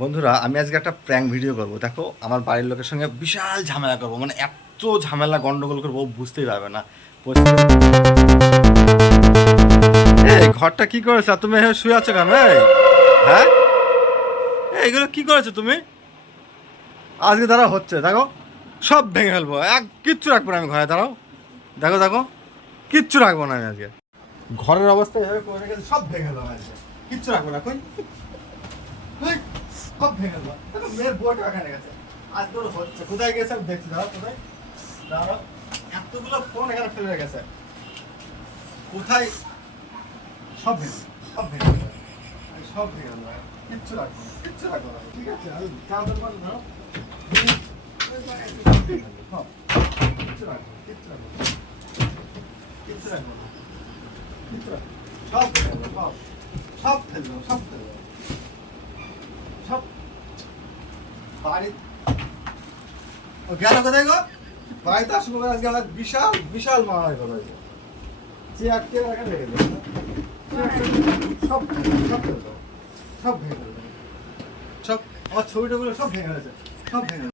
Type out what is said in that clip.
বন্ধুরা, আমি আজকে একটা প্র্যাঙ্ক ভিডিও করব। দেখো, আমার বাড়ির লোকের সঙ্গে বিশাল ঝামেলা করব, মানে এত ঝামেলা গন্ডগোল করবো বুঝতেই পারবে না। এই ঘরটা কি করেছো তুমি? শুয়ে আছো কেন? হ্যাঁ, এইগুলো কি করেছো তুমি? আজকে দাঁড়া হচ্ছে, দেখো সব ভেঙে ফেলবো, কিচ্ছু রাখবো না আমি ঘরে। দাঁড়াও, দেখো দেখো, কিচ্ছু রাখবো না আমি আজকে। ঘরের অবস্থা এভাবে করে রেখেছে, সব ভেঙে ফেলবো আজকে, কিচ্ছু রাখবো না। কই সব ভেঙে ফেলবো। দেখো মেয়ের বউটা এখানে গেছে, আজ তোর হচ্ছে। কোথায় গেছে আমি দেখছি, দাঁড়াও কোথায়, দাঁড়াও। এতগুলো ফোন এখানে ফেলে রেখেছে, কোথায়? সব ভেঙে, সব ভেঙে ফেলবো, সব ভেঙে ফেলবো, কিচ্ছু রাখবো না, কিচ্ছু রাখবো না। ঠিক আছে, আমি চাদর বাঁধ দাও। কিচ্ছু রাখবো, কিচ্ছু রাখবো, কিচ্ছু রাখবো না, কিচ্ছু রাখবো, সব ফেলবো, সব সব ফেলবো, সব ফেলবো, সব বাড়ি। ও গেল কোথায় গো? বাড়িতে আসবো আজকে আমার বিশাল বিশাল মারামারি করবো। চেয়ার টেয়ার এখানে রেখে দেবো, সব সব ফেলবো, সব ভেঙে দেবো, সব আমার ছবিটাগুলো সব ভেঙে গেছে, সব ভেঙে